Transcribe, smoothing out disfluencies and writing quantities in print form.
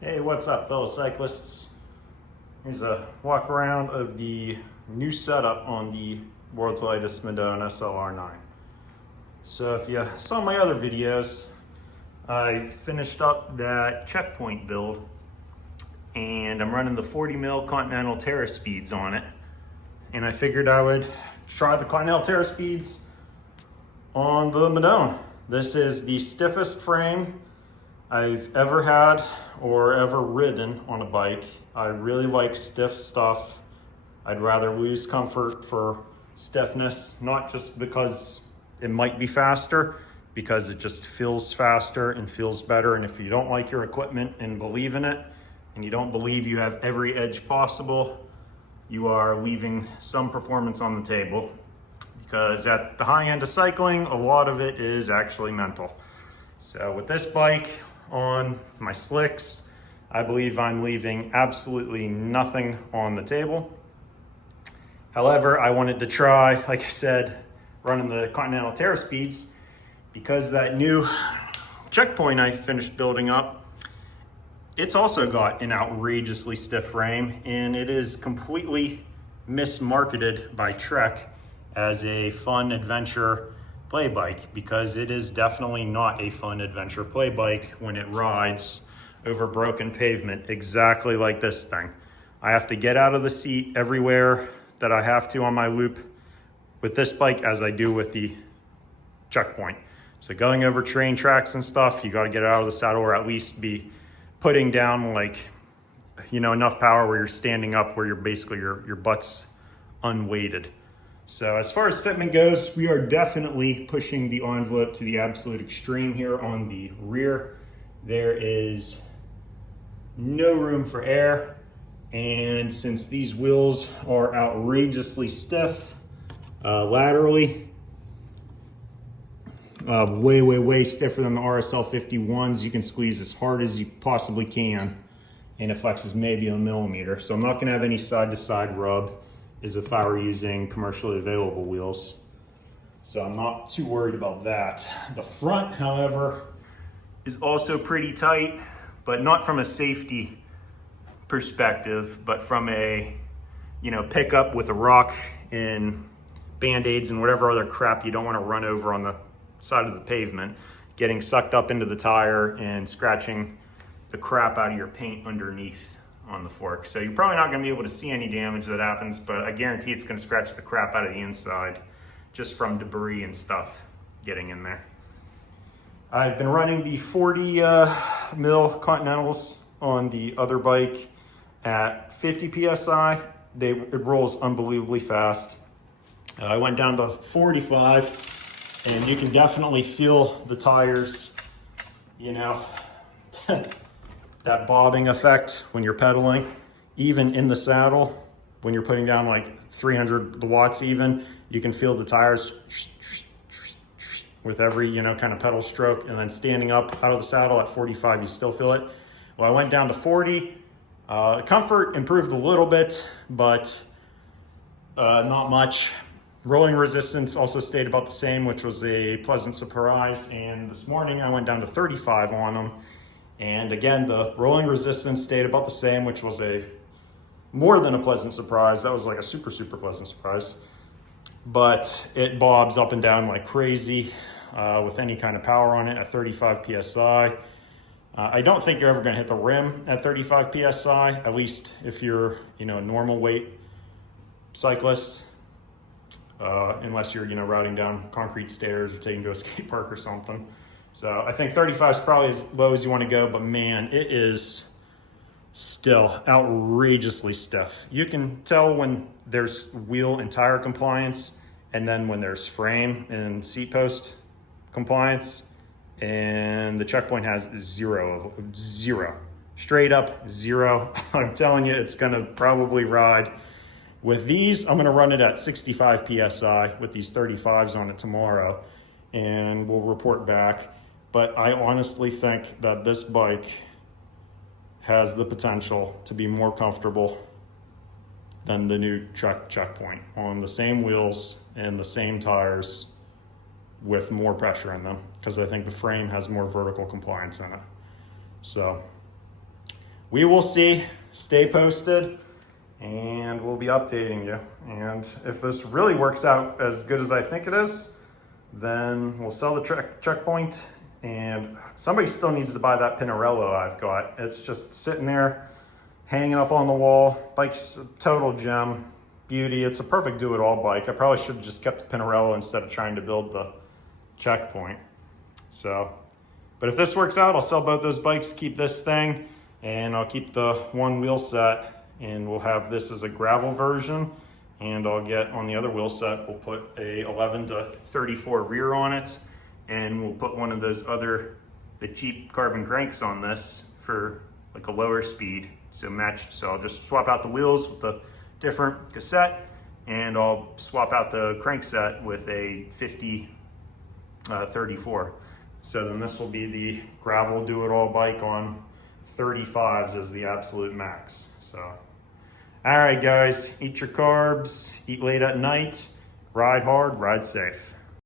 Hey, what's up, fellow cyclists? Here's a walk around of the new setup on the world's lightest MADONE SLR9. So if you saw my other videos, I finished up that checkpoint build and I'm running the 40 mil Continental Terra speeds on it. And I figured I would try the Continental Terra speeds on the MADONE. This is the stiffest frame I've ever had or ever ridden on a bike. I really like stiff stuff. I'd rather lose comfort for stiffness, not just because it might be faster, because it just feels faster and feels better. And if you don't like your equipment and believe in it, and you don't believe you have every edge possible, you are leaving some performance on the table, because at the high end of cycling, a lot of it is actually mental. So with this bike on my slicks, I believe I'm leaving absolutely nothing on the table. However, I wanted to try, like I said, running the Continental Terra speeds, because that new checkpoint I finished building up, it's also got an outrageously stiff frame, and it is completely mismarketed by Trek as a fun adventure play bike, because it is definitely not a fun adventure play bike when it rides over broken pavement, exactly like this thing. I have to get out of the seat everywhere that I have to on my loop with this bike, as I do with the checkpoint. So going over train tracks and stuff, you got to get out of the saddle, or at least be putting down, like, you know, enough power where you're standing up, where you're basically your butt's unweighted. So as far as fitment goes, we are definitely pushing the envelope to the absolute extreme here on the rear. There is no room for air, and since these wheels are outrageously stiff laterally, way stiffer than the RSL 51s, you can squeeze as hard as you possibly can and it flexes maybe a millimeter. So I'm not going to have any side-to-side rub as if I were using commercially available wheels. So I'm not too worried about that. The front, however, is also pretty tight, but not from a safety perspective, but from a, you know, pickup with a rock and Band-Aids and whatever other crap you don't want to run over on the side of the pavement, getting sucked up into the tire and scratching the crap out of your paint underneath on the fork. So you're probably not going to be able to see any damage that happens, but I guarantee it's going to scratch the crap out of the inside just from debris and stuff getting in there. I've been running the 40 mil Continentals on the other bike at 50 PSI. It rolls unbelievably fast. I went down to 45, and you can definitely feel the tires, you know, that bobbing effect when you're pedaling. Even in the saddle, when you're putting down like 300 watts even, you can feel the tires with every, you know, kind of pedal stroke. And then standing up out of the saddle at 45, you still feel it. Well, I went down to 40. Comfort improved a little bit, but not much. Rolling resistance also stayed about the same, which was a pleasant surprise. And this morning I went down to 35 on them. And again, the rolling resistance stayed about the same, which was a more than a pleasant surprise. That was like a super pleasant surprise. But it bobs up and down like crazy with any kind of power on it at 35 PSI. I don't think you're ever going to hit the rim at 35 PSI, at least if you're, you know, a normal weight cyclist, unless you're, you know, routing down concrete stairs or taking to a skate park or something. So I think 35 is probably as low as you want to go, but man, it is still outrageously stiff. You can tell when there's wheel and tire compliance, and then when there's frame and seat post compliance, and the checkpoint has zero, straight up zero. I'm telling you, it's gonna probably ride. With these, I'm gonna run it at 65 PSI with these 35s on it tomorrow, and we'll report back. But I honestly think that this bike has the potential to be more comfortable than the new checkpoint on the same wheels and the same tires with more pressure in them, because I think the frame has more vertical compliance in it. So we will see. Stay posted, and we'll be updating you. And if this really works out as good as I think it is, then we'll sell the checkpoint, and somebody still needs to buy that Pinarello I've got. It's just sitting there, hanging up on the wall. Bike's a total gem, beauty. It's a perfect do-it-all bike. I probably should have just kept the Pinarello instead of trying to build the checkpoint. So, but if this works out, I'll sell both those bikes, keep this thing, and I'll keep the one wheel set, and we'll have this as a gravel version. And I'll get on the other wheel set, we'll put a 11 to 34 rear on it, and we'll put one of those the cheap carbon cranks on this for like a lower speed, so matched. So I'll just swap out the wheels with a different cassette, and I'll swap out the crankset with a 50 34. So then this will be the gravel do-it-all bike on 35s as the absolute max. So, all right guys, eat your carbs, eat late at night, ride hard, ride safe.